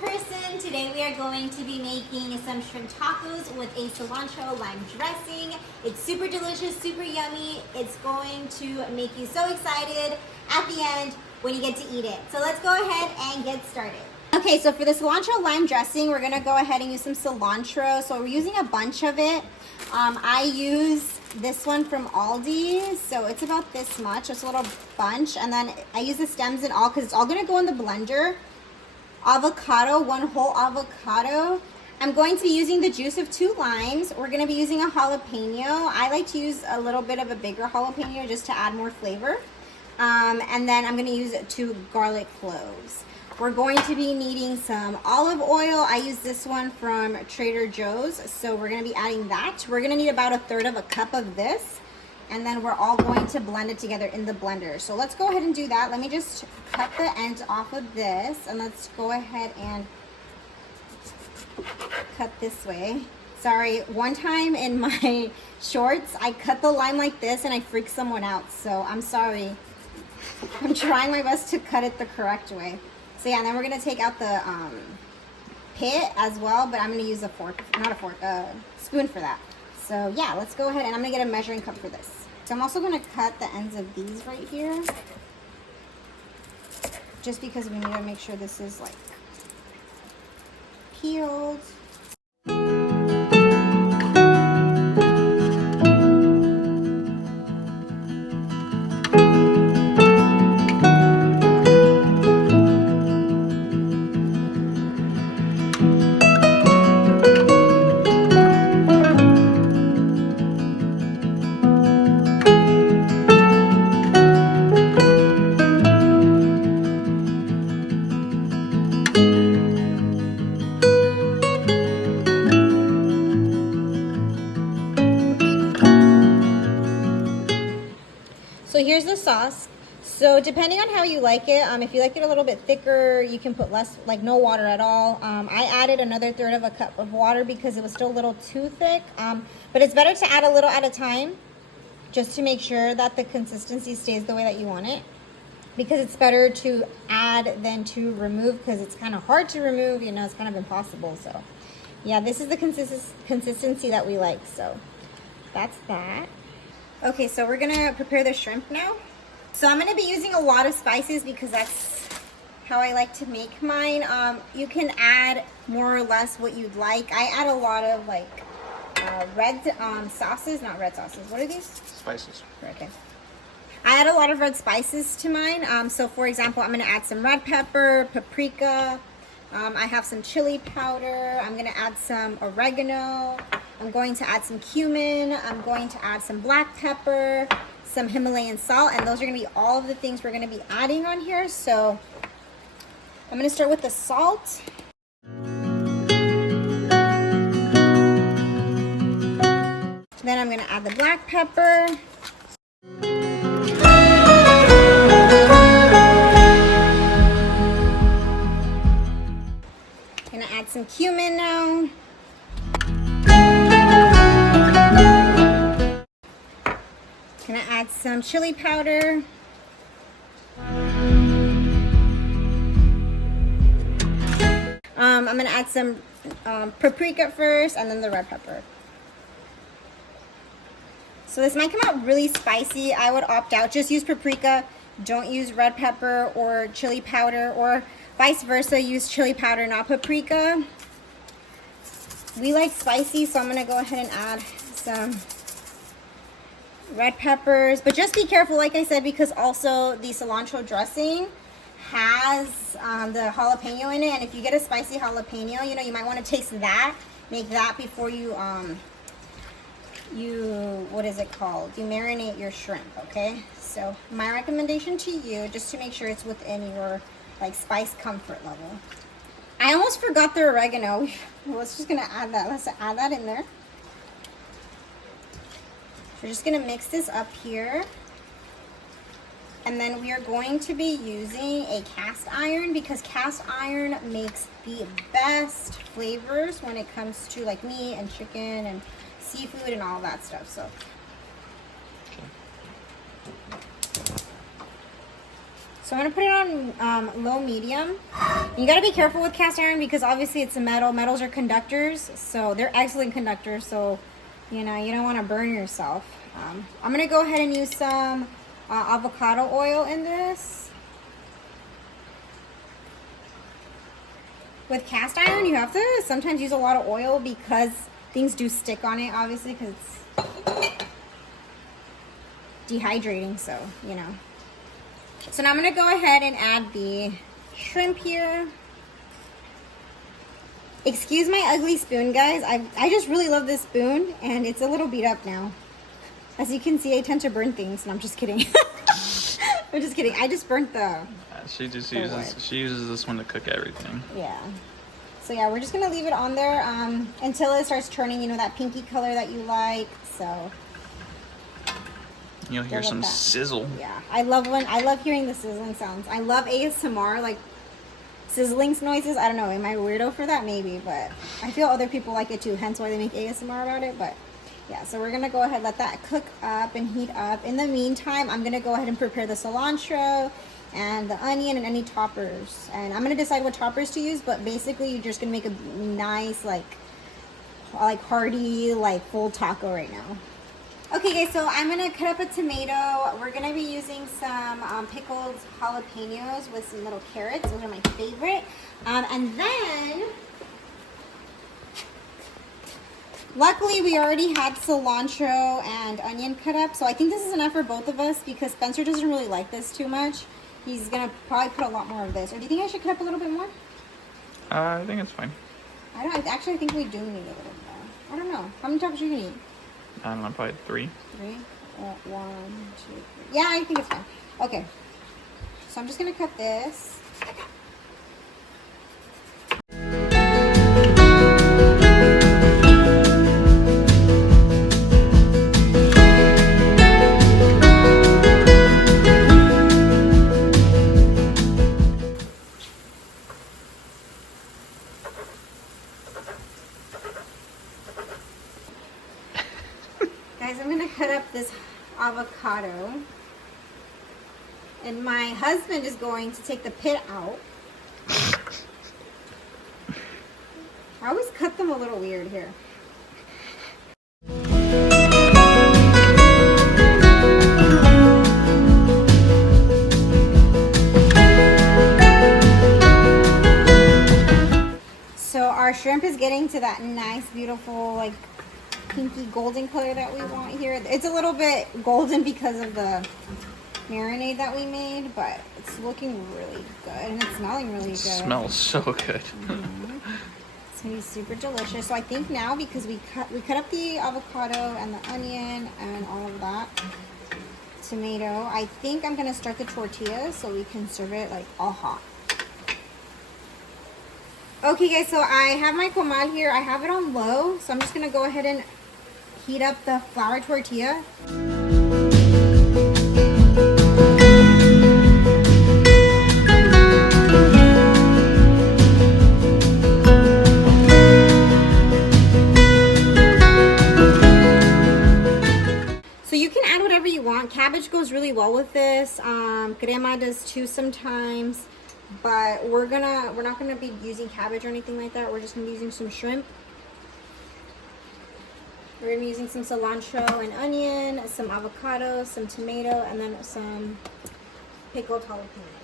person. Today we are going to be making some shrimp tacos with a cilantro lime dressing. It's super delicious, super yummy. It's going to make you so excited at the end when you get to eat it. So let's go ahead and get started. Okay, so for the cilantro lime dressing, we're gonna go ahead and use some cilantro. So we're using a bunch of it. I use this one from Aldi, so it's about this much, just a little bunch. And then I use the stems and all because it's all gonna go in the blender. Avocado, one whole avocado. I'm going to be using the juice of 2 limes. We're gonna be using a jalapeno. I like to use a little bit of a bigger jalapeno just to add more flavor. And then I'm gonna use 2 garlic cloves. We're going to be needing some olive oil. I use this one from Trader Joe's, so we're gonna be adding that. We're gonna need about 1/3 cup of this, and then we're all going to blend it together in the blender. So let's go ahead and do that. Let me just cut the ends off of this, and let's go ahead and cut this way. Sorry, one time in my shorts, I cut the lime like this and I freaked someone out, so I'm sorry. I'm trying my best to cut it the correct way. So yeah, and then we're gonna take out the pit as well, but I'm gonna use a fork, not a fork, a spoon for that. So yeah, let's go ahead and I'm gonna get a measuring cup for this. So I'm also gonna cut the ends of these right here, just because we need to make sure this is like peeled. So here's the sauce. So depending on how you like it, if you like it a little bit thicker, you can put less, like no water at all. I added another 1/3 cup of water because it was still a little too thick. But it's better to add a little at a time, just to make sure that the consistency stays the way that you want it. Because it's better to add than to remove, because it's kind of hard to remove, you know, it's kind of impossible. So yeah, this is the consistency that we like. So that's that. Okay, so we're gonna prepare the shrimp now. So I'm gonna be using a lot of spices because that's how I like to make mine. You can add more or less what you'd like. I add a lot of like red sauces, not red sauces. What are these? Spices. Okay. I add a lot of red spices to mine. So for example, I'm gonna add some red pepper, paprika. I have some chili powder. I'm gonna add some oregano. I'm going to add some cumin. I'm going to add some black pepper, some Himalayan salt, and those are gonna be all of the things we're gonna be adding on here. So I'm gonna start with the salt. Then I'm gonna add the black pepper. Gonna add some cumin now. Gonna add some chili powder. I'm gonna add some paprika first and then the red pepper. So this might come out really spicy. I would opt out. Just use paprika. Don't use red pepper or chili powder, or vice versa. Use chili powder, not paprika. We like spicy, so I'm gonna go ahead and add some red peppers, but just be careful, like I said, because also the cilantro dressing has the jalapeno in it, and if you get a spicy jalapeno, you know, you might want to taste that, make that before you what is it called, you marinate your shrimp. Okay, so my recommendation to you, just to make sure it's within your like spice comfort level. I almost forgot the oregano. Let's just gonna add that. Let's add that in there. We're just gonna mix this up here. And then we are going to be using a cast iron because cast iron makes the best flavors when it comes to like meat and chicken and seafood and all that stuff. So So I'm gonna put it on low medium. You gotta be careful with cast iron because obviously it's a metal. Metals are conductors, so they're excellent conductors. So, you know, you don't want to burn yourself. I'm gonna go ahead and use some avocado oil in this. With cast iron, you have to sometimes use a lot of oil because things do stick on it, obviously, because it's dehydrating, so, you know. So now I'm going to go ahead and add the shrimp here. Excuse my ugly spoon, guys. I just really love this spoon, and it's a little beat up now. As you can see, I tend to burn things, and I'm just kidding. I'm just kidding. I just burnt the... She uses this one to cook everything. Yeah. So yeah, we're just gonna leave it on there until it starts turning, you know, that pinky color that you like. So you'll hear some sizzle. Yeah, I love hearing the sizzling sounds. I love ASMR, like sizzling noises. I don't know, am I a weirdo for that? Maybe, but I feel other people like it too. Hence why they make ASMR about it. But yeah, so we're gonna go ahead, let that cook up and heat up. In the meantime, I'm gonna go ahead and prepare the cilantro and the onion and any toppers, and I'm gonna decide what toppers to use, but basically you're just gonna make a nice like hearty, like full taco right now. Okay guys, so I'm gonna cut up a tomato. We're gonna be using some pickled jalapenos with some little carrots. Those are my favorite. And then luckily we already had cilantro and onion cut up, so I think this is enough for both of us because Spencer doesn't really like this too much. He's gonna probably put a lot more of this. Or do you think I should cut up a little bit more? I think it's fine. I think we do need a little more. I don't know. How many toppers are you gonna eat? I don't know, probably 3. 3? 1, 2, 3. Yeah, I think it's fine. Okay. So I'm just gonna cut this. Guys, I'm gonna cut up this avocado, and my husband is going to take the pit out. I always cut them a little weird here. So our shrimp is getting to that nice, beautiful, like pinky golden color that we want here. It's a little bit golden because of the marinade that we made, but it's looking really good and it's smelling really good. It smells so good. It's gonna be super delicious. So I think now, because we cut up the avocado and the onion and all of that, tomato, I think I'm gonna start the tortillas so we can serve it like all hot. Okay guys, so I have my comal here. I have it on low, so I'm just gonna go ahead and heat up the flour tortilla. So you can add whatever you want. Cabbage goes really well with this. Crema does too sometimes, but we're not gonna be using cabbage or anything like that. We're just gonna be using some shrimp. We're gonna be using some cilantro and onion, some avocado, some tomato, and then some pickled jalapeno.